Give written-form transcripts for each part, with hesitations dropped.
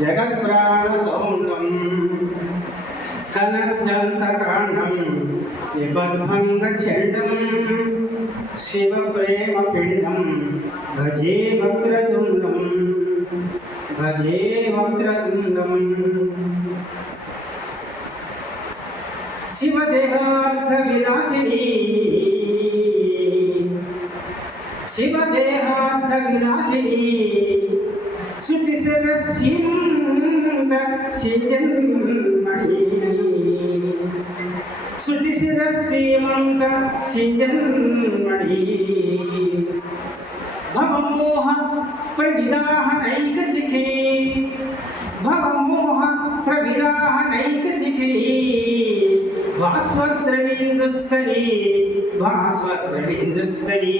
జగత్ప్రాణసౌండం కనర్దంతకాండం నిబద్ధంగచండం శివప్రేమపిండం భజే వక్రతుండం భజే వక్రతుండం. శివదేహార్థ వినాశిని శివదేహార్థ వినాశిని శృతిశిరస్యంత సిజన్మణి శృతిశిరస్యమంత సిజన్మణి భవమోహ ప్రవిదాహనైకశిఖి భవమోహ ప్రవిదాహనైకశిఖి భాస్వద్రవీందుస్తని భాస్వద్రవీందుస్తని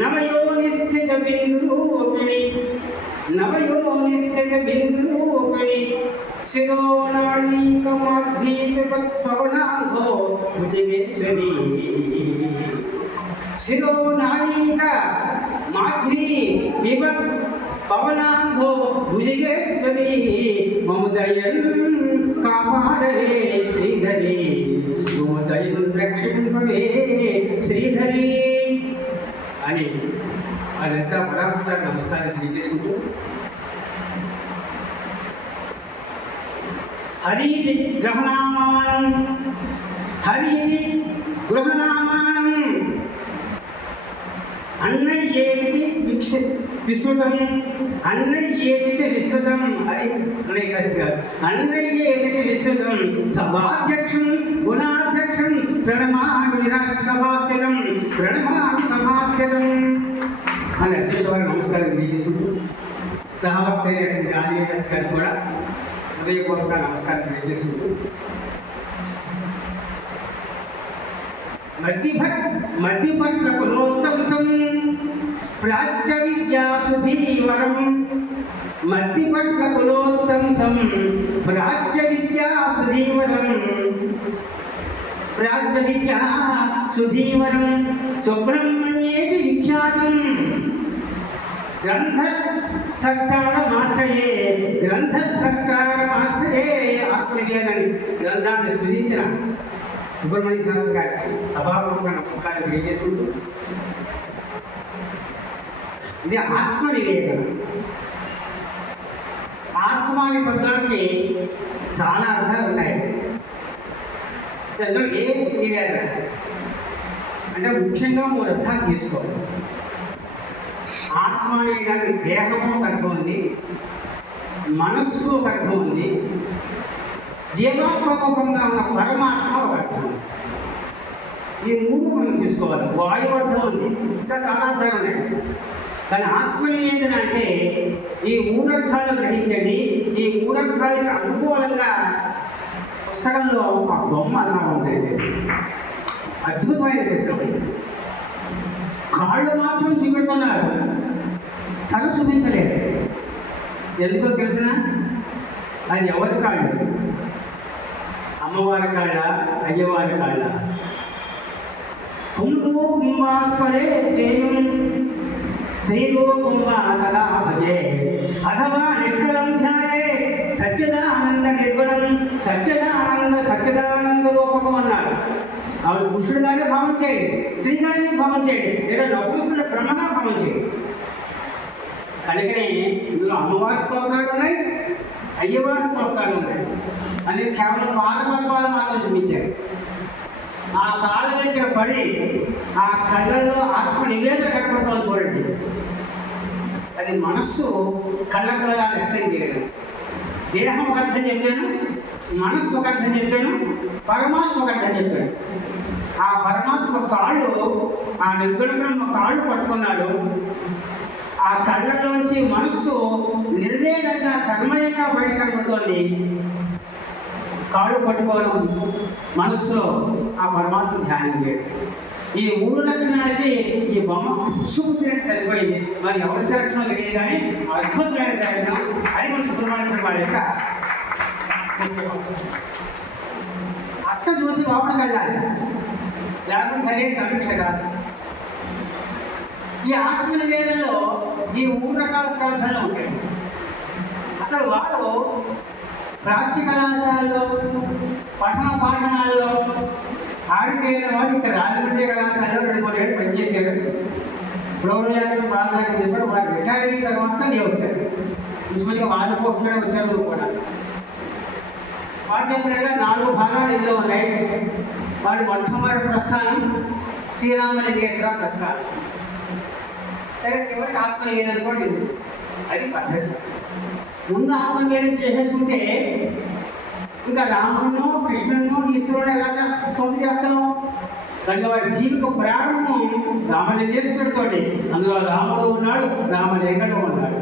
నవయోనిస్థిత బిందురూపిణి నవయోనిస్థిత బిందురూపిణి శిరోనాళీకమాధ్వీపవనాంధో భుజగేశ్వరి శిరోనాళీక మాధ్వీ విపత్ పవనాంధో భుజగేశ్వరి మమదయన్ కాపాడవే శ్రీధరి మమదయన్ రక్షింపవే శ్రీధరి అని అదంతా పరామర్శ నమస్కారం తెలియజేసుకుంటూ హరిది గ్రహణామానం హరిది గృహనామానం అన్నయ్యేది విస్తృతం అన్నయ్యేది విస్తృతం హరి అన్నయ్యేది విస్తృతం సభాధ్యక్షం గుణాధ్యక్షం ప్రణమామి సభాస్థితం ప్రణమామి సభాస్థితం అని అధ్యక్ష వారు నమస్కారం తెలియజేసుకుంటూ సహభక్తి అయినటువంటి ఆదివేశాస్త్రి గారికి కూడా హృదయపూర్వక నమస్కారం తెలియజేసుకుంటూ మధ్యపట్ల కులోత్తంసం ప్రాచ్య విద్యా సుధీవరం మధ్యపట్ల కులోత్తంసం ప్రాచ్య విద్యా సుధీవరం ప్రాచ్య విద్యా సుధీవరం సుబ్రహ్మణ్యేతి విఖ్యాతం గ్రంథ సర్కారమాశ్రయే గ్రంథ సర్కారమాశ్రయే ఆత్మనివేదని గ్రంథాన్ని సృజించిన సుబ్రహ్మణ్య శాస్త్రి గారికి సభాపూర్వక నమస్కారం తెలియజేసుకుంటూ ఇది ఆత్మ నివేదన. ఆత్మ అనే శబ్దానికి చాలా అర్థాలు ఉన్నాయి. అందులో ఏ నివేదన అంటే ముఖ్యంగా 3 అర్థాలు తీసుకోవాలి. ఆత్మ అనే దానికి దేహము ఒక అర్థం ఉంది, మనస్సు ఒక అర్థం ఉంది, జీవాత్మకంగా ఉన్న పరమాత్మ ఒక అర్థం. ఈ 3 మనం తీసుకోవాలి. వాయువు అర్థం ఉంది, ఇంకా చాలా అర్థాలు ఉన్నాయి. కానీ ఆత్మ నివేదన అంటే ఈ 3 అర్థాలు గ్రహించండి. ఈ 3 అర్థాలకు అనుకూలంగా పుస్తకంలో ఆ బొమ్మ అలా ఉంటుంది. అద్భుతమైన చిత్రం. కాళ్ళు మాత్రం చూపెడుతున్నారు, తల చూపించలేదు. ఎందుకో తెలిసిన అది ఎవరి కాళ్ళు? అమ్మవారి కాళ్ళ, అయ్యవారి కాళ్ళ? కుంభో కుంభాస్పదే తేయం శ్రీరో కుంభాతలా భజే అథవా నిష్కలం ధ్యాయే సచ్చిదానంద నిర్గుణం సచ్చిదానంద రూపకం అన్నారు. ఆవిడ పురుషుడిగానే భావం చేయండి, స్త్రీగానే భావం చేయండి, లేదా నపుంసకుల బ్రహ్మగా భావం చేయండి. కనుకనే ఇందులో అమ్మవారి స్తోత్రాలు ఉన్నాయి, అయ్యవారి స్తోత్రాలు ఉన్నాయి. అది కేవలం పాదపద్మాలు మాత్రం చూపించారు. ఆ కాళ్ళ దగ్గర పడి ఆ కళ్ళల్లో ఆత్మ నివేదన కనపడుతుంది చూడండి. అది మనస్సు కళ్ళకు వ్యక్తం చేయడం. దేహం ఒక అర్థం చెప్పాను, మనస్సు ఒక అర్థం చెప్పాను, పరమాత్మ ఒక అర్థం చెప్పాను. ఆ పరమాత్మ కాళ్ళు, ఆ నిర్గుణ కాళ్ళు పట్టుకున్నాడు. ఆ కళ్ళల్లోంచి మనస్సు నిర్వేదంగా కర్మయంగా బయట కనబడుతోంది. కాళ్ళు పట్టుకోవడం, మనస్సులో ఆ పరమాత్మ ధ్యానం చేయడం. ఈ 3 లక్షణాలకి ఈ బొమ్మ చూపుతున్నట్టు సరిపోయింది. మరి ఎవరి సెలక్షణం తెలియదు కానీ అద్భుతమైన సెలక్షణం. అది మన సుబ్రహ్మణ్య వారి యొక్క పుస్తకం. అక్క చూసి లోపలికి వెళ్ళాలి, లేకపోతే సరైన సమీక్ష కాదు. ఈ ఆత్మ నివేదనలో ఈ 3 రకాల ప్రార్థనలు ఉంటాయి. అసలు వారు ప్రాచ్య కళాశాలలో పఠన పాఠనాల్లో ఆరితేరిన వారు ఇక్కడ రాజమండ్రి కళాశాలలో 2-3 ఏళ్ళు పనిచేశారు. ప్రౌఢజాతం బాధలకు చెప్పారు. వారు రిటైర్ అయిన తర్వాత నేను వచ్చారు. ఇంచుమించుగా వాళ్ళ పోస్టులోనే వచ్చారు కూడా. వారు చెప్పినట్టుగా 4 భాగాలు ఇందులో ఉన్నాయి. వాడి మొట్టమొదటి ప్రస్థానం శ్రీరామలింగేశ్వర ప్రస్థానం. సరే, చివరికి ఆత్మనివేదనతో అది పద్ధతి. ముందు ఆత్మనివేదన చేసేసుకుంటే ఇంకా రాముడునో కృష్ణుడినో ఈశ్వరుడు ఎలా పూర్తి చేస్తాము? కనుక వారి జీవిత ప్రారంభం రామలింగేశ్వరుడితో. అందులో రాముడు ఉన్నాడు, రామలింగడు ఉన్నాడు.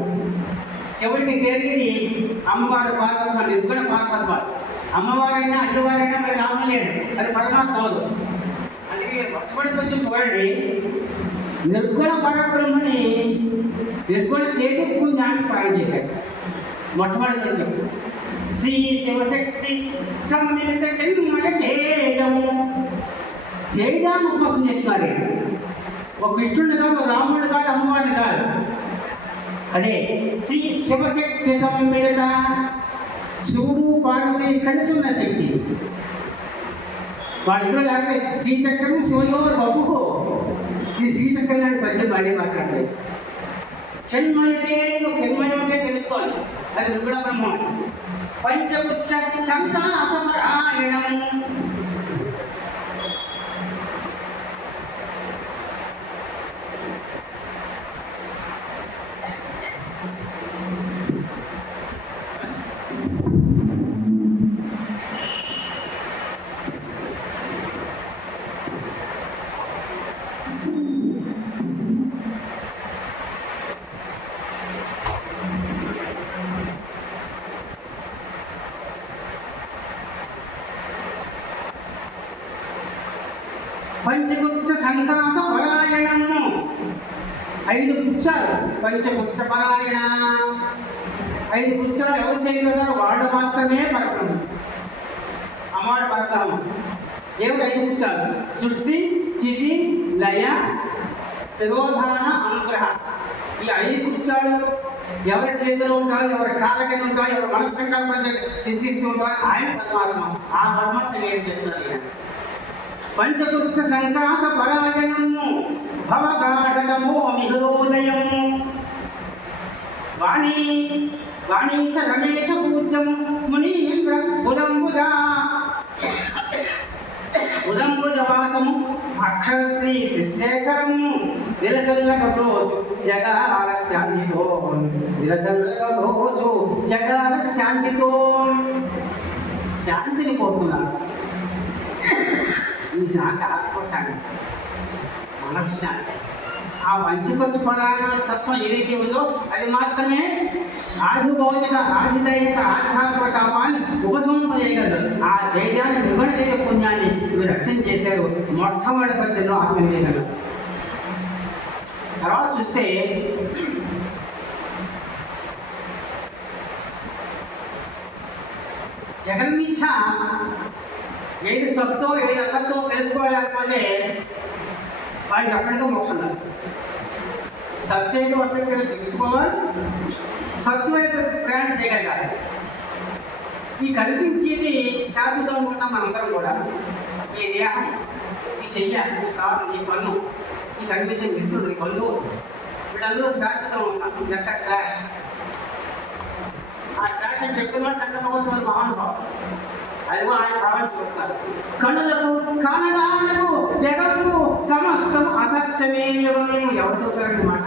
చివరికి చేరిది అమ్మవారి పాదపద్మ, నిర్గుణ పాదపద్మాలు. అమ్మవారైనా అయ్యవారైనా మరి రాముడు లేదు, అది పరమాత్మ అవదు. అందుకే మొట్టమొదటి కొంచెం చూడండి, నిర్గుణ పరబ్రహ్మని నిర్గుణ తేజపుంజాన్ని స్మరణ చేశారు. మొట్టమొదటి కొంచెం శ్రీ శివశక్తి సమ్మిళిత శన్మయ తేజము. తేజాన్ని ఉపవాసం చేస్తున్నారు. ఒక కృష్ణుడిని కాదు, రాముడిని కాదు, అమ్మవారిని కాదు. అదే శ్రీ శివశక్తి సమ్మిళిత, శివుడు పార్వతి కలిసి ఉన్న శక్తి. వాళ్ళిద్దరూ లేకపోతే శ్రీచక్రం శివయోగ బాబు. ఈ శ్రీచక్రం లాంటి పద్యం మళ్ళీ మాట్లాడతాయి. చెన్మయతే, చెన్మయం అంటే తెలుస్తోంది, అది నిర్గుణ బ్రహ్మ. పంచపుచ్చ శంకాసపరాయణం. పంచగుచ్చ సంకాస పరాయణము. 5 పుచ్చాలు పంచగుచ్చ పరాయణ. 5 పుచ్చాలు ఎవరు చేయగలుగుతారో వాళ్ళు మాత్రమే పరబ్రహ్మ, అమ్మవారి పరబ్రహ్మ. దేవుడు 5 పుచ్చాలు: సృష్టి, స్థితి, లయ, తిరోధాన, అనుగ్రహ. ఈ 5 పుచ్చాలు ఎవరి చేతిలో ఉంటారో, ఎవరి కాళ్ళ కింద ఉంటారో, ఎవరి మనస్సంకల్పం చింతిస్తూ ఉంటారో ఆయన పరమాత్మ. ఆ పరమాత్మ ఏం చేస్తున్నారు? పంచగుచ్చ సంకాస పరాయణము భవగాఢము మిహరోదయము. వాణీ వాణీశ రమేశ పూజ్యము మునీంద్ర ఉదంబుజవాసము అక్షరశ్రీ శిశేఖరము. విలసల్లక రోజు జగాల శాంతితో, విలసల్లక రోజు జగాల శాంతితో. శాంతిని కోరుతున్నారు. ఈ శాంతి ఆత్మశాంతి, మనశ్శాంతి. ఆ పంచకొత్త పరాయణ తత్వం ఏదైతే ఉందో అది మాత్రమే ఆది భౌతిక, ఆదిదైహిక, ఆధ్యాత్మిక తాపాన్ని ఉపశమనమయ్యగలరు. ఆ తేజాన్ని, నిగుణ తేజ పుణ్యాన్ని మీరు రక్షణ చేశారు మొట్టమొదటి పద్ధతిలో ఆత్మనివేదన. తర్వాత చూస్తే జగన్మిచ్చ. ఏది సత్తో ఏది అసత్తో తెలుసుకోలేకపోతే వారికి అక్కడితో మోక్షం లేదు. సత్యేతో అసత్యం తెలుసుకోవాలి, సత్యం అయితే ప్రయాణం చేయగలగాలి. ఈ కల్పించేది శాశ్వతం అనుకుంటాం మనందరం కూడా. ఈ దేహం, ఈ చెయ్య, ఈ కారు, ఈ పన్ను, ఈ కనిపించే మిత్రుడు, ఈ బంధువులు, వీళ్ళందరూ శాశ్వతం ఉంటాం. ఇదంతా క్రాష్. ఆ క్రాష్ అని చెప్పిన వాళ్ళు చంద్రభగవంతుడు మహానుభావం. అదిగో ఆయన భావన చూస్తారు. కనులకు కానదాలకు జగత్తు సమస్తం అసత్యమేయవం. ఎవరు చెప్తారండి మాట?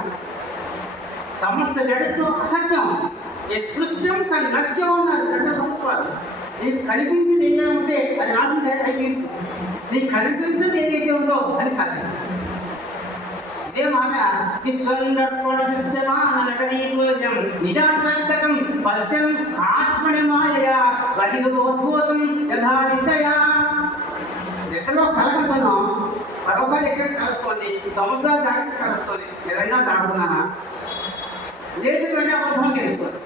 సమస్త జగత్తు అసత్యం. దృశ్యం తన నశ్యం అన్నారు చంద్రభగవారు. నీకు కనిపించింది ఏదైనా ఉంటే అది నాశనం అయితే, నీకు కనిపించింది ఏదైతే ఉందో అది సత్యం. ఇదే మాట విశ్వందర్పణ విశ్వమానకరీయం నిజాంతర్గతం పశ్యం ఆత్మని మాయయా బహిర్గోద్భూతం యథా విద్యయా. ఎక్కడో కలగనుకున్నాం, పర్వతాలు ఎక్కడ కలుస్తోంది, సముద్రాలు దాటి కలుస్తోంది. నిజంగా దాటుకున్నానా? లేదు అంటే అబద్ధం తెలుస్తుంది.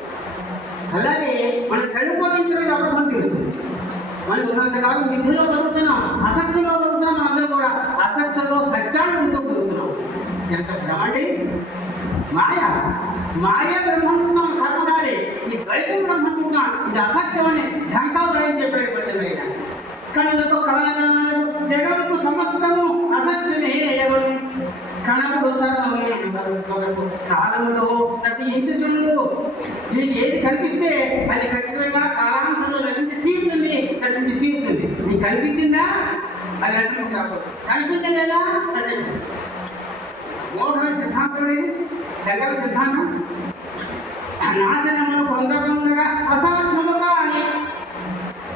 అలాగే మనం చనిపోయిన అబద్ధం తెలుస్తుంది. మనకు ఉన్నంతకాలం విద్యలో బతుకుతున్నాం, అసత్యంలో బతుకుతున్నాం. అందరూ కూడా అసత్యంలో సత్యాన్ని బతుకుతున్నాం. ఎంత భ్రమండి! మాయ మాయే బ్రహ్మ అనుకుంటున్నాం, కర్మధారి. ఈ ద్వైతం బ్రహ్మ అనుకుంటున్నాం, ఇది అసత్యం అని ఢంకాభయం చెప్పారు పెద్దలైన. కళలకు కళాదానాలు జగము సమస్తము అసత్యమే ఎవరు కణములు సర్వము కాలములో నశించుచుండు. నీకు ఏది కనిపిస్తే అది ఖచ్చితంగా కాలాంతంలో నశించి తీరుతుంది, నశించి తీరుతుంది. నీకు కనిపించిందా అది నశించి కాకపోతే, కనిపించలేదా నశించు. మోహన సిద్ధాంతం అనేది శంకర సిద్ధాంతం. నాశనమును పొందకుండా అసాధ్యముగా అని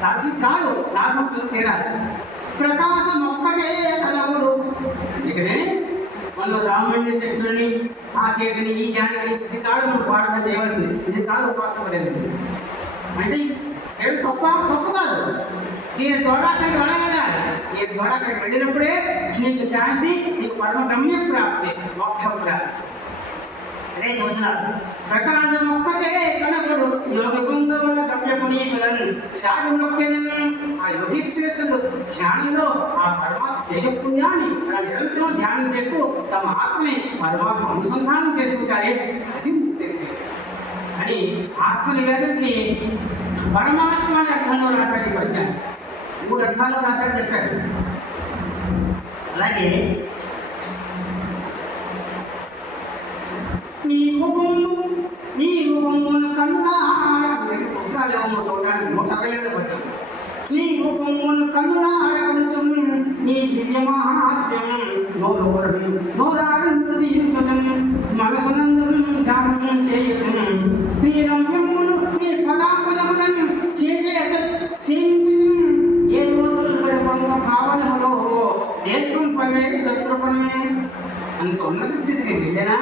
సాధ్యం కాదు, నాశనం తీరాలి. ప్రకాశం ఒక్కటే కలవుడు. అందుకనే మనలో రాముడిని, కృష్ణుడిని, ఆ సీతని, ఈ జానకిని ఇది కాదు మనం పాఠం చేయవలసింది, ఇది కాదు ఉపాసన పడేది. అంటే ఏం గొప్ప గొప్ప కాదు. దీని ద్వారా అక్కడికి వెళ్ళగలగాలి. దీని ద్వారా అక్కడికి వెళ్ళినప్పుడే నీకు శాంతి, నీకు పరమగమ్య ప్రాప్తి, మోక్ష ప్రాప్తి. అదే చెబుతున్నారు. ప్రకాశం ఒక్కటే కనపడు యోగి బృందముల గమ్యపునీతులను త్యాగమునొక్కెదను. ఆ యోగీశ్వరుడు ధ్యానంలో ఆ పరమాత్మ తేజపుణ్యాన్ని నిరంతరం ధ్యానం చేస్తూ తమ ఆత్మని పరమాత్మ అనుసంధానం చేసుకుంటారే, అది ముక్తి అని ఆత్మ నివేదనకి పరమాత్మ అనే అర్థంలో రాశాడు ఈ పద్యాన్ని. 3 అర్థాలు రాశాడు చెప్పారు. అలాగే నీవు బొమ్మను కన్నా పుస్తకాలు ఏమో చూడడానికి 167 పద్యం. నీవు బొమ్మను కన్నా కలుచు నీ దివ్య మహాత్మ్యం నోరాడు తీయుచు మనసునందం ధ్యానం చేయుచు శ్రీరమ్యమును నీ పదాపదములను చేసే ఏ రోజులు పడిపడిన భావనలో నేత్రం పనే శత్రుపనే. అంత ఉన్నత స్థితికి వెళ్ళినా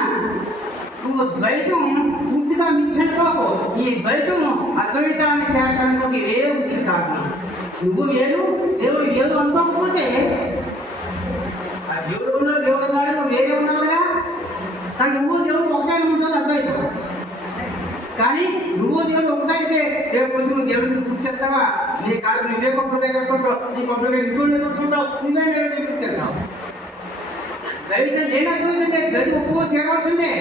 నువ్వు ద్వైతం పూర్తిగా మించకపోకు. ఈ ద్వైతం అద్వైతాన్ని తేల్చడానికి ఇదే ముఖ్య సాధన. నువ్వు వేరు, దేవుడు వేరు అనుకోకపోతే ఆ దేవుడులో దేవుడు వాడు నువ్వు వేరే ఉన్నావు కదా. కానీ నువ్వు దేవుడు ఒకటే ఉంటుంది అద్వైతం. కానీ నువ్వు దేవుడు ఒకటైతే దేవుడు నువ్వు దేవుడిని కూర్చేస్తావా? నీ కాదు నువ్వే కొబ్బరికాయ కట్టుకుంటావు, నీ కొబ్బరికాయ ఇంకోటి కట్టుకుంటావు, నువ్వే తింటావు. ద్వైతం లేని అద్వైతం గది ఒప్పుకో తీరవలసిందే.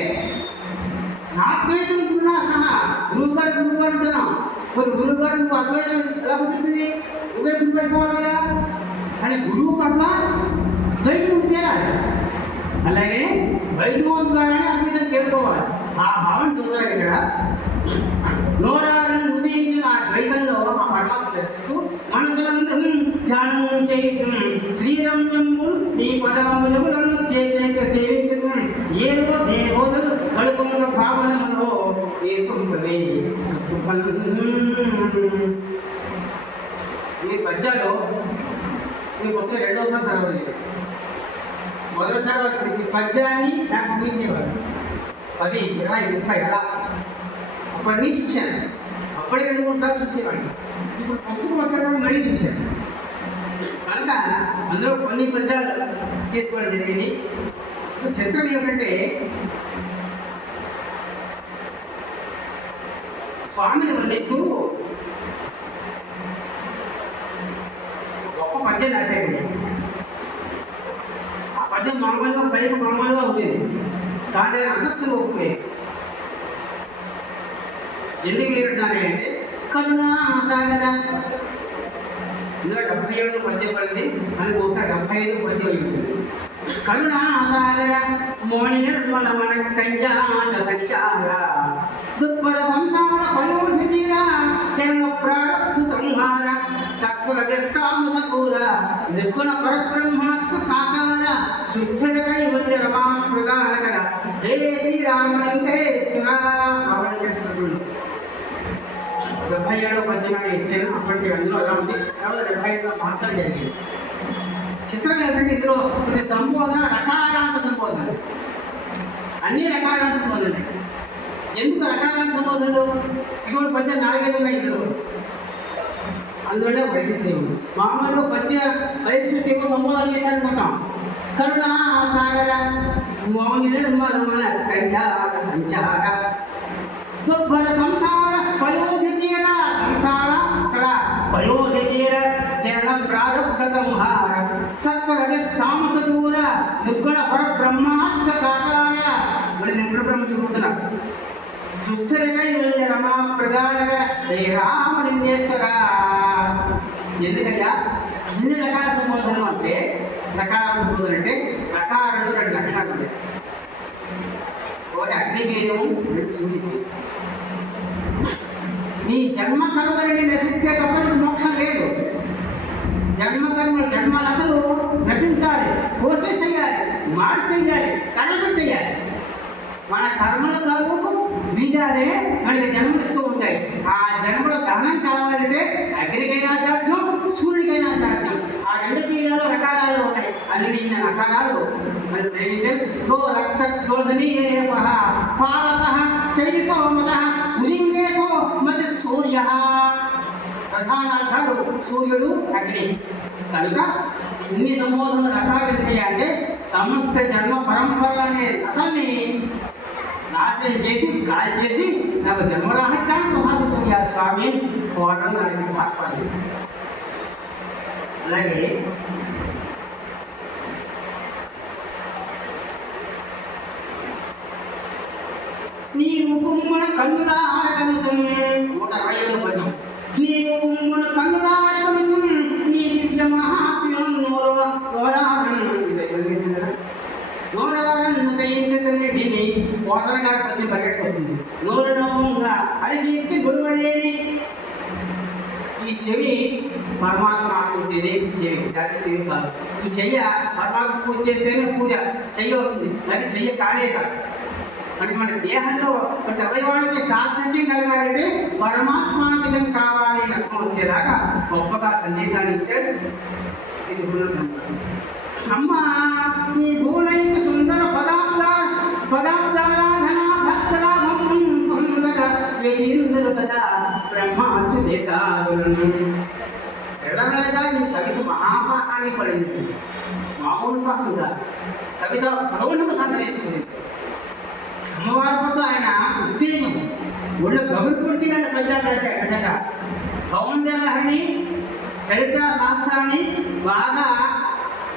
నా అద్వైతం కూడా సహా గురువుగారు అంటున్నాం. మరి గురువుగారు నువ్వు అద్వైతం ఎలా కుదురుతుంది? నువ్వే గురువు అయిపోవాలి కదా. కానీ గురువు పట్ల ద్వైతం తీరాలి. అలాగే ద్వైతం ద్వారానే అద్వైతం చేరుకోవాలి. ఆ భావన చూడాలి. ఇక్కడ నోరాలను ఉదయించిన ఆ ద్వైతంలో ఆ పరమాత్మ దర్శిస్తూ మనసులందరూ ధ్యానం చేయుచు శ్రీరమ్యము నీ పదములను చేత సేవించుతూ ఏ రోజులు గడుపున్న భావనలో ఏర్పడే ఈ పద్యాలు ఈ పుస్తకం 2వసారి చదవలేదు. మొదటిసారి పద్యాన్ని నాకు ముగించేవారు 10, 20, 30 అలా. అప్పటి నుంచి చూశాను. అప్పుడే 2-3 సార్లు చూసేవాడిని. ఇప్పుడు పుస్తకం వచ్చాక మళ్ళీ చూశాను. కనుక అందులో కొన్ని పద్యాలు తీసుకోవడం జరిగింది. చిత్రం ఏమిటంటే స్వామిని వర్ణిస్తూ గొప్ప పద్యం రాశాడు. ఆ పద్యం మామూలుగా పైకి మామూలుగా ఉండేది, కానీ రహస్యం ఒప్పుకునేది. ఎందుకు ఏమంటున్నారే అంటే కరుణా సాగర ఇందులో 77 పద్యం పడింది. అది ఒకసారి 75 పద్యం అయింది. కరుణా సాగర మోని నిర్మల మన కంజాన సంచార దుర్బల సంసార పయోధి తీర జన్మ ప్రారబ్ధ సంహార సత్వరజస్తామ సకూర నిర్గుణ పరబ్రహ్మాచ్చ సాకార సుస్థిర కైవల్య రమా ప్రదానకర హే శ్రీరామ వెంకటేశ్వర. 77 పద్యం ఇచ్చాను. అప్పటికి అందులో ఎలా ఉంది, కాబట్టి 75 మార్చడం జరిగింది. చిత్రం ఏంటంటే ఇందులో ఇది సంబోధన, రకారాంత సంబోధన, అన్ని రకారాంత సంబోధనలు. ఎందుకు రకారాంత సంబోధనలు? ఇటువంటి పద్యం 4-5 ఉన్నాయి ఇందులో. అందులో వైచిత్యం. మామూలుగా పద్య వైపు చూస్తే ఏమో సంబోధన చేశారనుకుంటాం. కరుణా సాగర మౌని నిర్మల మన కంజాక సంచార దుర్భర సంసార పయోధి తీర సంసార పయోధి తీర జన ప్రారబ్ధ సంహార సత్వరజస్తామస దూర దుర్గుణ పర బ్రహ్మాచ్చ సాకార మళ్ళీ నేను బ్రహ్మ చూపుతున్నాను. సుస్థిరగా రమా ప్రధానగా రామలింగేశ్వర. ఎందుకయ్యా ఇన్ని రకాల సంబోధనలు అంటే, రకాల సంబోధన అంటే రకాలలో 2 లక్షణాలు ఉన్నాయి. ఒకటి అగ్నిబీజము, 2 సూర్యబీజం. నీ జన్మ కర్మని నశిస్తే తప్ప నీకు మోక్షం లేదు. జన్మలందరూ నశించాలి, కోసేసేయాలి, మార్చేయాలి, కడబెట్టేయాలి. మన కర్మల తాలూకు బీజాలే మనకి జన్మనిస్తూ ఉంటాయి. ఆ జన్మలో దహనం కావాలంటే అగ్నికైనా సాధ్యం, సూర్యుడికైనా సాధ్యం. ఆ 2 బీజాలు రకాలు ఉంటాయి. అందుకే ఇన్న రకాలు సూర్య. ప్రధానార్థాలు సూర్యుడు, అగ్ని. కనుక ఇన్ని సంబోధన రకాలు ఎందుకయ్యా అంటే సమస్త జన్మ పరంపర అనే రకాన్ని నాశనం చేసి గాలి చేసి నాకు జన్మరాహిత్యాన్ని ప్రసాదించయ్యా స్వామి కోటం దానికి పాల్పడాలి. అలాగే నీవు కుమ్మున కన్నులాడగలుగుతం 127వ పద్యం. నీవు కుమ్మున కన్నులాడగలుగుతం నీ దివ్య మహాత్మ్యం నోరవారన్ను దయించుతుంది. దీన్ని పోతన గారి పద్యం పరిగెట్టుకొస్తుంది. నోరు నవ్వుగా అది ఎత్తి గుడిపడేది. ఈ చెవి పరమాత్మ పూజనే చెవి, దానికి చెవి కాదు. ఈ చెయ్య పరమాత్మ పూజ చేస్తేనే పూజ చెయ్యి అవుతుంది, అది చెయ్య కానే కాదు. అంటే మన దేహంలో ప్రతి అవయవానికి సార్థక్యం కలగాలంటే పరమాత్మాంకితం కావాలి అని అర్థం వచ్చేదాకా గొప్పగా సందేశాన్ని ఇచ్చారు ఈ సుబ్రహ్మణ్య. అమ్మ నీ భూలైక సుందర పదార్థారాధన భక్తలాభం వేచిందులు కదా బ్రహ్మాచ్చు దేశాదులను. ఎడమలగా ఈ కవిత మహాపాఠాన్ని పడింది. మామూలు పాఠం కాదు, కవిత ప్రౌఢము సంతరించుకుంది. అమ్మవారి పట్ల ఆయన ఉత్తేజం ఒళ్ళు గబులు పొడిచినట్టు పద్యాలు రాశాడు. కనుక సౌందర్యహరిని లలిత శాస్త్రాన్ని బాగా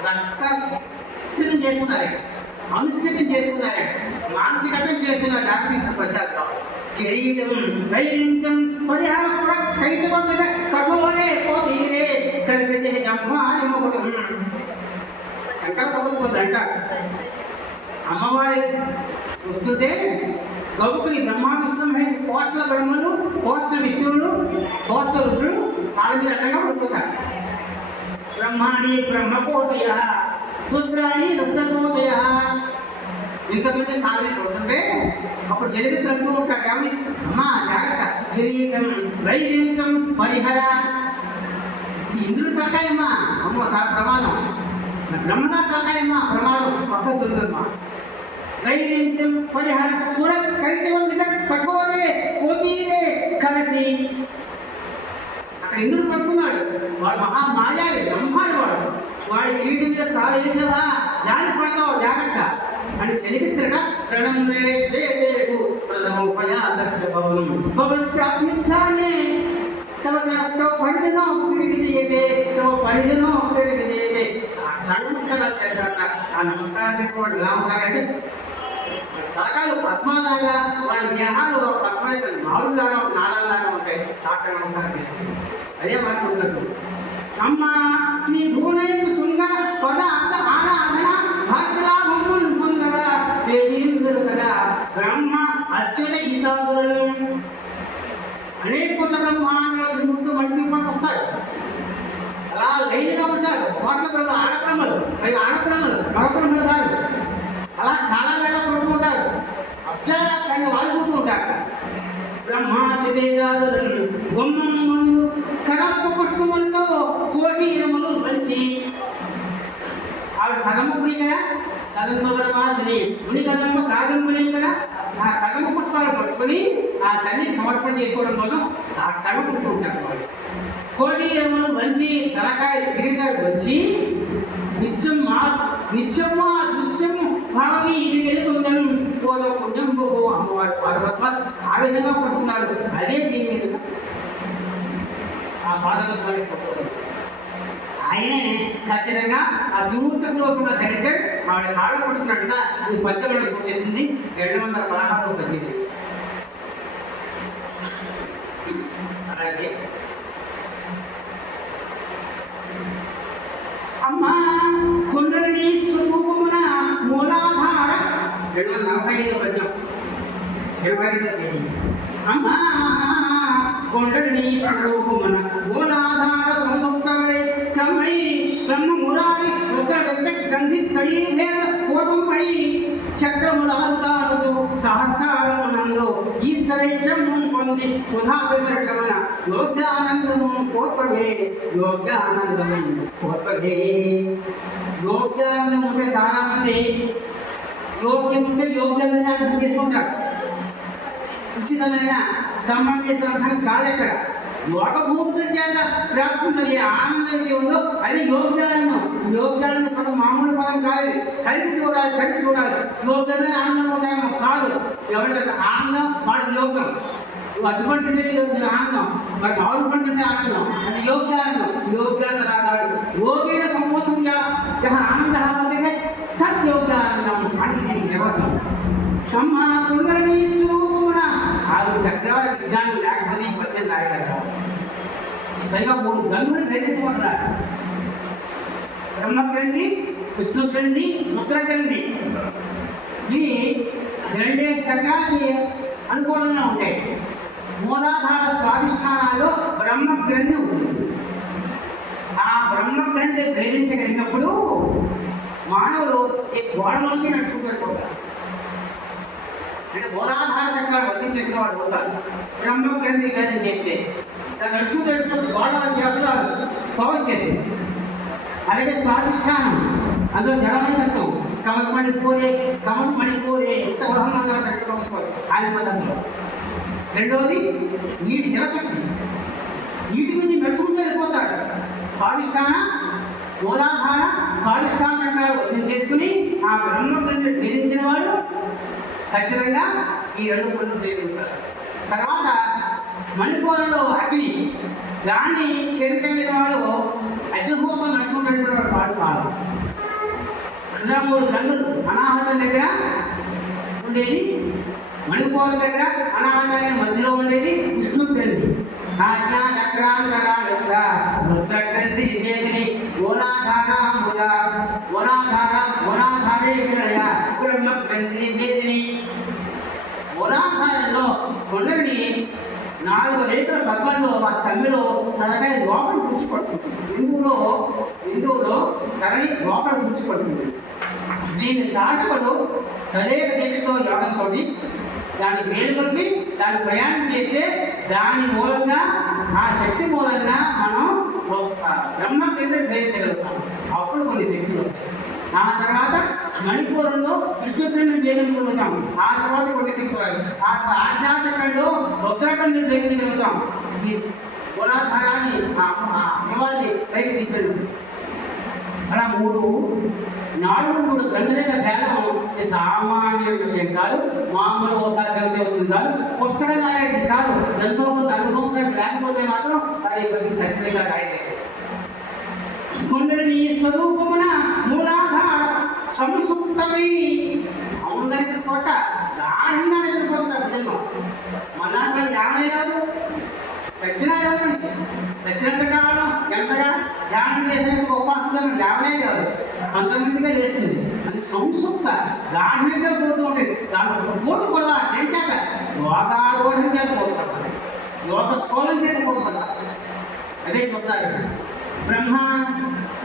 రక్తస్థితం చేసుకున్నారు, అనుస్థితం చేసుకున్నారు, మానసికతం చేసుకున్నారు. డాక్టర్ పద్యాలు కిరీటం వైరించం పరిహార కైటవం మీద కఠోరే పోతీరే కలిసి జంపాని మొగడం. శంకర భగవద్గీత అంటారు అమ్మవారి వస్తుంటే గౌకుని బ్రహ్మ విష్ణు మహేష్ కోట్ల బ్రహ్మలు, కోట్ల విష్ణువులు, కోట్ల రుద్రుడు వాళ్ళ మీద అడ్డంగా పడుకుంటారు. బ్రహ్మాణి బ్రహ్మకోటయ, రుద్రాణి రుద్రకోటయ. ఇంతమంది కాళ్ళ మీద పడుతుంటే అప్పుడు శరీరం తగ్గుతూ ఉంటారు. కాబట్టి అమ్మా జాగ్రత్త, కిరీటం వైరించం పరిహర. ఇది ఇంద్రుడి తరకాయమ్మా, అమ్మో సార్ ప్రమాదం. బ్రహ్మణ తరకాయమ్మా, ప్రమాదం పక్క దుర్గమ్మా. వైరించం పరిహర పూర కైతవం మీద కఠోరే కోతీరే స్కలసి. అక్కడ ఇంద్రుడు పడుతున్నాడు, వాడు మహామాయావి బ్రహ్మాడు. వాడి వీటి మీద కాలు వేసావా జారి పడతావు, జాగ్రత్త అని శనిమిత్రట. ప్రణమ్రేషు ప్రథమోపయాదర్శభవనం భవస్యాప్నిధానే తవ పరిజనో తిరిగి చేయతే, తవ పరిజనో తిరిగి చేయతే. నమస్కారాలు చేస్తారట. ఆ నమస్కారం చేసేవాడు ఎలా ఉంటారంటే తలకాయలు పద్మాలాగా, వాళ్ళ దేహాలు పద్మ నాలుగులాగా నాళాలాగా ఉంటాయి. డాక్టర్ నమస్కారం చేస్తుంది. అదే మాట్లాడుతున్నట్టు అమ్మ నీ భూనైపు సుందర పదార్థ ఆరాధన భక్తలాభములు పొందగా వేసిందులు కదా బ్రహ్మ అత్యుత ఈశాదులను. అనేక బ్రహ్మాండాలు తిరుగుతూ మళ్ళీ పట్టు వస్తాడు. అలా లైన్గా ఉంటారు. కోట్ల బ్రహ్మ ఆడబ్రహ్మలు, అవి ఆడబ్రహ్మలు, మరబ్రహ్మలు కాదు. అలా కాలావేళ పడుతూ ఉంటారు. అక్షరాన్ని వాడుకుంటూ ఉంటారు. బ్రహ్మాచదేశాదులను గుమ్మం మందు కడప పుష్పములతో కోటి ఇరములు మంచి. ఆవిడ కదమ్మ పులి కదా, కదంబ వాసిని ముని కదంబ కాదంబలేం కదా. ఆ కదమ్మ పుష్పాలు పట్టుకొని ఆ తల్లికి సమర్పణ చేసుకోవడం కోసం ఆ కడప పుడుతూ ఉంటారు. వాళ్ళు కోటి ఇరములు మంచి తలకాయలు కిరీటాలు వచ్చి నిత్యము ఆ దృశ్యము భావని ఇది వెలుగుండను పోలో కుటుంబో అమ్మవారి పార్వత్వ ఆ విధంగా పడుతున్నారు. అదే దీని మీద ఆ పార్వత్వాన్ని పట్టుకోవడం. ఆయనే ఖచ్చితంగా ఆ విమూర్త స్వరూపంగా ధరించాడు. ఆవిడ కాళ్ళు పడుతున్నట్టుగా ఈ పద్యంలో సూచిస్తుంది. 216 పద్యం. అలాగే అమ్మ కుండలిని స్వరూపమున మూలాధార 245 పద్యం 22 తేదీ. అమ్మ కుండలిని స్వరూపమున మూలాధార సంసప్తమై క్రమై బ్రహ్మ మురారి రుద్ర గ్రంథి తడి భేద పూర్వమై చక్రములారుతాడుతూ సహస్రారమునందు ఈశ్వరైక్యము పొంది సుధా విలక్షణ యోగ్యానందము కోర్పవే యోగ్యానందము కోర్పవే. యోగ్యానందం ఉంటే చాలా మంది యోగ్యం ఉంటే యోగ్యమైన అర్థం చేసుకుంటారు. ఉచితమైన సంబంధించిన అర్థం కాదు. ఎక్కడ యోగ భూమితో చేత ప్రాప్తించే ఆనందం ఏది ఉందో అది యోగ్యానందం. యోగ్యానంద పదం మామూలు పదం కాదు. కలిసి చూడాలి, కలిసి చూడాలి. యోగ్యమైన ఆనందం ఉండడం కాదు. ఎవరికైతే ఆనందం వాడికి యోగ్యం. అటువంటి ఆనందం, వాడు ఆవుడు పంటుంటే ఆనందం, అది యోగ్యానందం. యోగ్యానంద రాగాడు యోగైన సంబోధం ఆనంద తత్ యోగ్యానందం అని దీనికి నిర్వచనం. తమ్మ కుండలిని స్వరూపమున 6 చక్రాల విజ్ఞానం లేకపోతే ఈ పద్యం రాయగలరు. పైగా 3 గ్రంథులు భేదించబడ్డారు. బ్రహ్మగ్రంథి, విష్ణు గ్రంథి, రుద్ర గ్రంథి. ఇవి 2 చక్రాలకి అనుకూలంగా ఉంటాయి. మూలాధార స్వాధిష్టానాల్లో బ్రహ్మగ్రంథి ఉంటుంది. ఆ బ్రహ్మగ్రంథి భేదించగలిగినప్పుడు మానవులు ఈ గోడలోకి నడుచుకుంటూ వెళ్ళిపోతారు. అంటే మూలాధార చక్రాలు వసించేసిన వాడు పోతారు. బ్రహ్మగ్రంథి భేదం చేస్తే దాన్ని నడుచుకుంటూ వెళ్ళిపోతే గోడ వ్యాపురాలు తోచేస్తుంది. అలాగే స్వాధిష్టానం, అందులో జలమయ తత్వం కమలమణిపోలే ఎంత వహంగా ఆయన పదంలో. రెండవది నీటి జలశక్తి. నీటి నుంచి నడుచుకుంటూ వెళ్ళిపోతాడు. స్వాధిష్టాన మూలాధార స్వాధిష్టాన చక్రాలు వసూలు చేసుకుని ఆ బ్రహ్మగ్రంథిని భేదించిన వాడు ఖచ్చితంగా ఈ 2 పనులు చేయగలుగుతారు. తర్వాత మణిపూరంలో అగ్ని, దాన్ని చేరించగలిగిన వాడు అగ్నిహోత్రం నడుచుకుంటున్న వాడు కాదు. 3 గంటలు అనాహతం దగ్గర ఉండేది, మణిపూరం దగ్గర అనాహతానికి మధ్యలో ఉండేది విష్ణు గ్రంథి. ఆజ్ఞా చక్రాంతరాళ రుద్ర గ్రంథి వేదిని మూలాధారే బ్రహ్మ గ్రంథి వేదిని. మూలాధారంలో కొండని 4 రేఖల పద్మంలో ఆ తమ్మిలో తనకై లోపల కూర్చిపడుతుంది. హిందువులో తనని లోపల కూర్చిపడుతుంది. దీని సాక్షుడు తదేక దీక్షతో యోగంతో దాన్ని మేలుకొల్పి దాన్ని ప్రయాణం చేస్తే దాని మూలంగా ఆ శక్తి మూలంగా మనం బ్రహ్మగ్రంథిని భేదించగలుగుతాం. అప్పుడు కొన్ని శక్తులు వస్తాయి. ఆ తర్వాత మణిపూరంలో విష్ణుగ్రంథిని భేదించగలుగుతాం. ఆ తర్వాత కొన్ని శక్తులు, ఆ ఆజ్ఞాచక్రంలో రుద్రగ్రంథిని భేదించగలుగుతాం. ఈ మూలాధారాన్ని అమ్మవారిని పైకి తీసుకెళ్ళి అలా 3 గంటల భేదం సామాన్య విషయం కాదు. మామూలు ఓసారి చదివితే వస్తుంది కాదు. పుస్తకం రాయడం కాదు. ఎంతో కొంత అనుభవం లేకపోతే మాత్రం అది కొంచెం ఖచ్చితంగా రాయలేదు. కుండలిని స్వరూపమున మూలాధార సంసుప్తమై అవునైతే కొట్ట గాఢంగా నిద్రపోతున్నారు జన్మ. మనాట్లో యావనే కాదు, చచ్చినా కాదు. చచ్చినంత కాలం ఎంతగా ధ్యానం చేసినంత ఉపాసన లేవనే కాదు, కొంతమందిగా చేస్తుంది. అది సంసుప్త గాఢంగా పోతూ ఉంటుంది. దాంట్లో పోటు కూడా నేర్చాక యోగారోహం చేత పోతున్నారు, యోగ సోలం చేత పోతున్నారు. అదే చెప్తారు బ్రహ్మ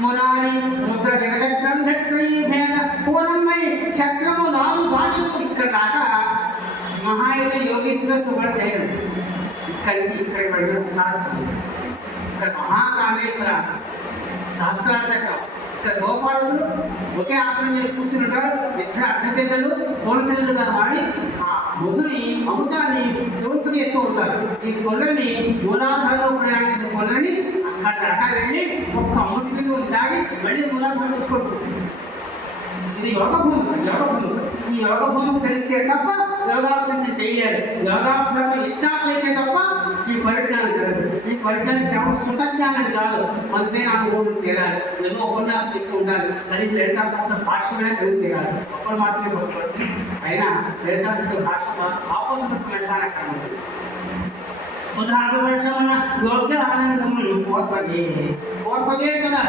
మురారి రుద్ర భేద పూర్ణమై చక్రము 4 దాటుతూ ఇక్కడ దాకా మహాయుధ యోగేశ్వర సుబ్రహ్మ చేయడం. ఇక్కడ పడిన సాధ్యం. ఇక్కడ మహాకామేశ్వర సహస్రాల చక్రం. ఇక్కడ సోపాడులు ఒకే ఆసనం మీద కూర్చుంటారు. ఇద్దరు అర్ధచంద్రులు పూర్ణచంద్రులుగా మారి ఆ ముసుని అమృతాన్ని చూపు చేస్తూ ఉంటారు. ఈ కొండని మూలాధారంలో ప్రయాణించిన కొండని అక్కడ వెళ్ళి ఒక్క అమృతిని దాడి మళ్ళీ మూలాధారం తీసుకుంటుంది. ఇది యోగభూమి. ఈ యోగభూమికి తెలిస్తే తప్ప యోగాభ్యాసం చేయలేరు. యోగాభ్యాసం ఇష్టాలైతే తప్ప ఈ పరిజ్ఞానం జరగదు. ఈ పరిజ్ఞానం కేవలం శృతజ్ఞానం కాదు, అంతే నాకు ఓటు తీరాలి, ఎన్నో ఉపన్యాసం చెప్తూ ఉండాలి, కనీసం లలితా శాస్త్ర భాష్యమైనా చదివి తీరాలి, అప్పుడు మాత్రమే పట్టుకోవాలి. అయినా లలితా శాస్త్ర భాష్యం ఆపోజిట్ వెళ్ళడానికి కారణం సుధాభివర్షమన యోగ్య ఆనందం కోర్పగే కదా.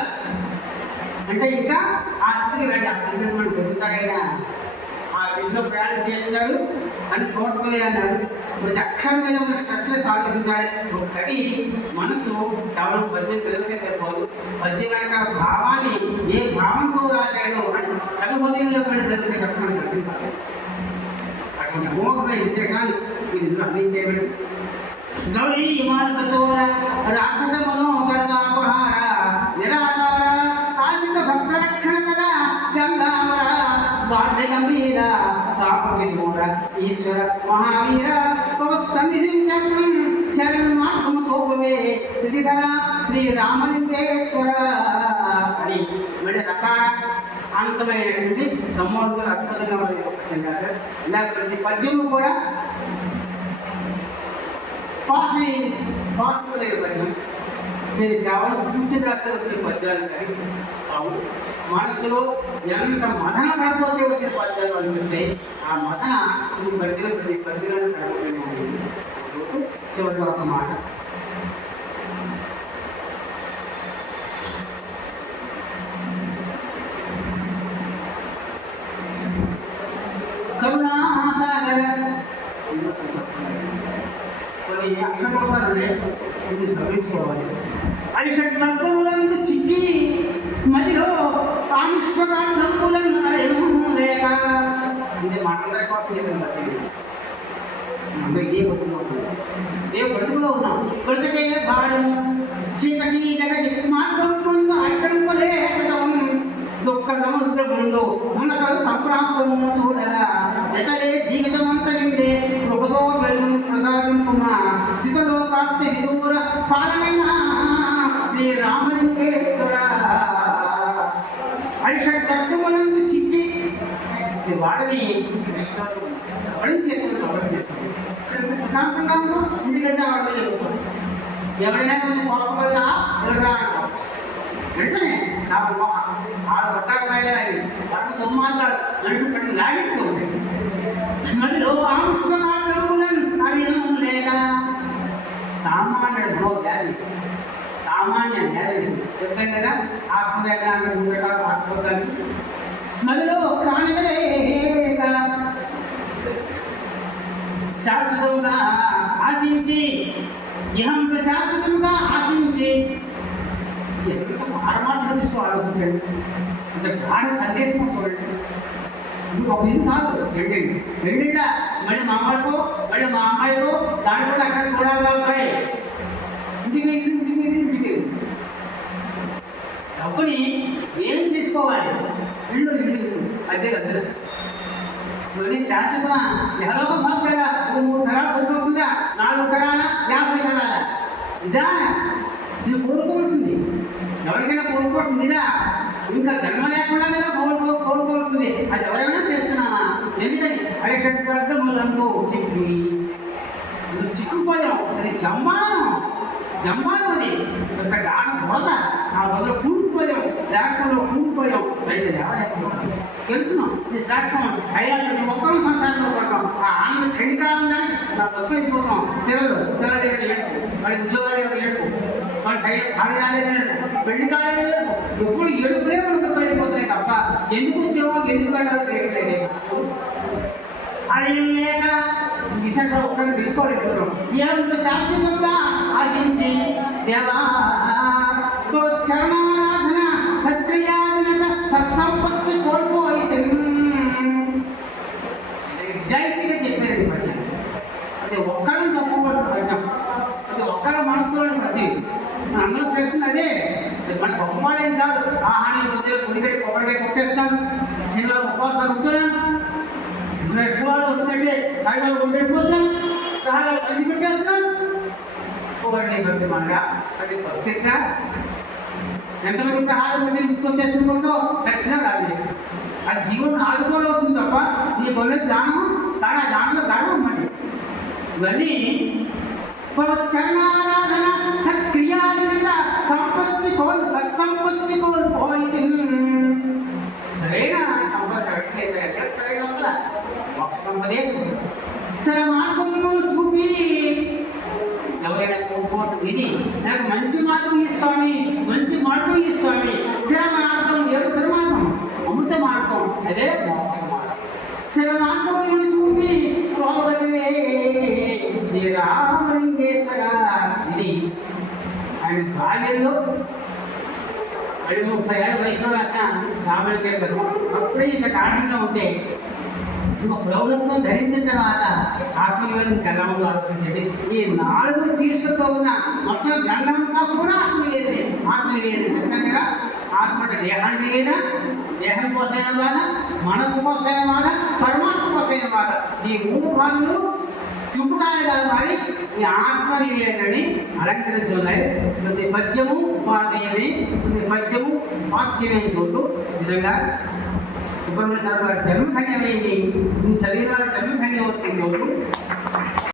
అంటే ఇంకా ఆ స్థితికి రండి, ఆ స్థితికి మనం పెరుగుతారైనా ఆ స్థితిలో ప్రయాణం చేస్తున్నారు అని కోరుకోలే అన్నారు. ప్రతి అక్షరం మీద ఉన్న స్ట్రెస్లెస్ ఆలోచించాలి. ఒక కవి మనసు కేవలం పద్యం చదివితే సరిపోదు, పద్యం వెనక భావాన్ని ఏ భావంతో రాశాడో అని కవి హృదయంలో పడి చదివితే తప్ప మనకు అర్థం కాదు. అటువంటి అమోఘమైన విశేషాలు మీరు ఇందులో అందించేయబడి గౌరీ మానస చోర రాక్షస మనోగర్వాపహార నిరాకార ఆశిత భక్త రక్షణకర గంగావర వాద్య గంభీర పాప విదూర ఈశ్వర మహావీర సన్నిధిం చరణం చరణ్ మార్గము చూపవే శశిధర శ్రీ రామలింగేశ్వర అని మళ్ళీ రకాల అంతమైనటువంటి సంబోధనలు అద్భుతంగా మనకి పద్యం రాశారు. ఇలా ప్రతి పద్యము కూడా పాసిపోయే పద్యం. నేను కేవలం పూర్తి రాస్తే వచ్చే పద్యాలు కానీ కావు, మనస్సులో ఎంత మదన పడిపోతే వచ్చే పద్యాలు అనిపిస్తాయి. ఆ మదన ఈ పద్యం ప్రతి పద్యాలను కలుగుతూనే ఉంటుంది. చూస్తూ చివరిలో ఒక మాట, కరుణాసాగర కొన్ని అక్షకోశాలు ఇది శ్రమించుకోవాలి. అరిషడ్వర్గములందు చిక్కి మదిలో ఆవిష్కరార్థములను లేక ఇది మాటల కోసం చెప్పిన బతికి ఏ బతుకులో ఉన్నాం, ఏ బ్రతుకులో ఉన్నాం. బ్రతికే భారము చీకటి జగతి మార్గం ముందు అడ్డంకులే సతం దుఃఖ సముద్రముందు ఉన్నతలు సంప్రాప్తము చూడరా ఎతలే జీవితమంత నిండే కృపతో వెలుగు ప్రసాదింపుమా శితలోకాప్తి విదూర పాలమైన శ్రీ రామలింగేశ్వర. అరిషడ్వర్గములందు చిక్కి వాడిని చేస్తున్నారు, అవడం చేస్తున్నారు. ప్రశాంతంగా ఉన్నాం, ఇంటికంటే వాడి జరుగుతాం. ఎవరైనా కొంచెం కోపంగా ఎవరైనా వెంటనే నాకు 6 పట్టాలు వాటిని తొమ్మాలు మనుషులు పట్టి లాగేస్తూ ఉంటాయి. మధ్యలో ఆవిష్కరార్థములను అడిగం లేక సామాన్యుడు వ్యాధి, సామాన్య వ్యాధి చెప్పాను కదా. ఆత్మవేదన 3 రకాలు ఆత్మవేదాన్ని మధ్యలో కానిలేక శాశ్వతంగా ఆశించి ఇహం శాశ్వతంగా ఆశించి ఎంత పారమార్థం తీసుకో ఆలోచించండి. అంత గాఢ సందేశం చూడండి. నువ్వు ఒక ఇది సాగు రెండింట మళ్ళీ మా అమ్మాయికో మళ్ళీ మా అమ్మాయికో దాన్ని కూడా అక్కడ చూడాలి. అబ్బాయి ఇంటికి డబ్బుని ఏం చేసుకోవాలి, ఇల్లు అద్దె అద్దె మళ్ళీ శాశ్వతమా ఎలాగో కాకుండా 3 తరాలు సరిపోతుందా, 4 తరాల 50 తరాల ఇదా నువ్వు కోరుకోవాల్సింది. ఎవరికైనా కోరుకోవాల్సింది ఇదా, ఇంకా జన్మ లేకుండా కదా కోరుకోవాల్సింది. అది ఎవరైనా చేస్తున్నావా? ఎందుకని అరిషడ్వర్గములందు చిక్కి చిక్కుపోయాం. అది జంబాలం అది ఇంత గాఢ బురద. ఆ బురద కూరుకుపోయాం, ప్లాట్ఫామ్లో కూరుకుపోయాం. అయితే ఎవరైనా తెలుసును ఈ ప్లాట్ఫామ్ అయ్యా ప్రతి ఒక్కరూ సంసారంలో పడతాం. ఆ ఆనంద ఖండికాలం కానీ నా బస్సు అయిపోతాం. పిల్లల దగ్గర లేడు, వాడి ఉద్యోగాలు ఎవరు లేడు, వాడి సైడ్ కాలేజీ లేడు, పెళ్లి కాలేజీ లేడు. ఎప్పుడు ఎడుపులే మనకు అయిపోతున్నాయి తప్ప ఎందుకు వచ్చామో ఎందుకు వెళ్ళాలో తెలియట్లేదు. అది లేక విషయంలో ఒక్కరిని తెలుసుకోలేకపోతున్నాం. ఏమంటే శాశ్వతంగా ఆశించి దేవా చరణారాధన సత్క్రియాధీనత సత్సంపత్తి కోల్పోయితే నిజాయితీగా చెప్పారండి పద్యం. అది ఒక్కరిని తప్పకూడదు పద్యం, అది ఒక్కరి మనసులోని పద్యం. మనం అందరం చేస్తుంది అదే. మన గొప్పవాళ్ళేం కాదు. ఆహాని మధ్యలో గుడిగడి కొబ్బరికాయ కొట్టేస్తాం, సినిమా ఉపవాసాలు ఉంటున్నాం, వాళ్ళు వస్తుందంటే ఆయన ఉండకపోతాం, సహాయాలు మంచి పెట్టేస్తున్నాం. ఒకటి భక్తి మనగా అది భక్తిగా ఎంతమంది ప్రహారం పెట్టి గుర్తొచ్చేస్తుందో సత్యం రాదు. ఆ జీవనం ఆదుకోవడం అవుతుంది తప్ప ఈ కొన్నది దానం, కానీ ఆ దానంలో దానం అన్నమాట. ఇవన్నీ చరణారాధన సత్య ఉపదేశం తన మార్గంలో చూపి ఎవరైనా కోరుకోవటం ఇది నాకు మంచి మార్గం ఈ స్వామి, మంచి మార్గం ఈ స్వామి, స్థిర మార్గం ఏదో స్థిర మార్గం, అమృత మార్గం, అదే మోక్ష మార్గం. స్థిర మార్గం చూపి ప్రోగతివే రామలింగేశ్వర. ఇది ఆయన బాల్యంలో 30 ఏళ్ళ వయసులో రామలింగేశ్వరం అప్పుడే ఇంత కాఠినంగా ఉంటే ఇంకో ప్రౌఢత్వం ధరించిన తర్వాత ఆత్మనివేదన గ్రంథంలో ఆలోచించండి. ఈ 4 శీర్షులతో ఉన్న మొత్తం గ్రంథంగా కూడా ఆత్మనివేదనే. ఆత్మనివేదన చక్కగా ఆత్మ దేహాన్ని నివేదన, దేహం కోసైన బాధ, మనస్సు కోసైన బాధ, పరమాత్మ కోసైన బాధ, ఈ 3 భాగాలు చూపుకాయ వారి ఈ ఆత్మ నివేదనని అలంకరించున్నాయి. ప్రతి పద్యము ఉపాధేయమే, ప్రతి పద్యము ఉపాస్యమే చూస్తూ నిజంగా సుబ్రహ్మణ్య స్వామి గారి జన్మధన్యమైంది, నువ్వు చదివిన వారి జన్మధన్యమవుతుంది చూస్తూ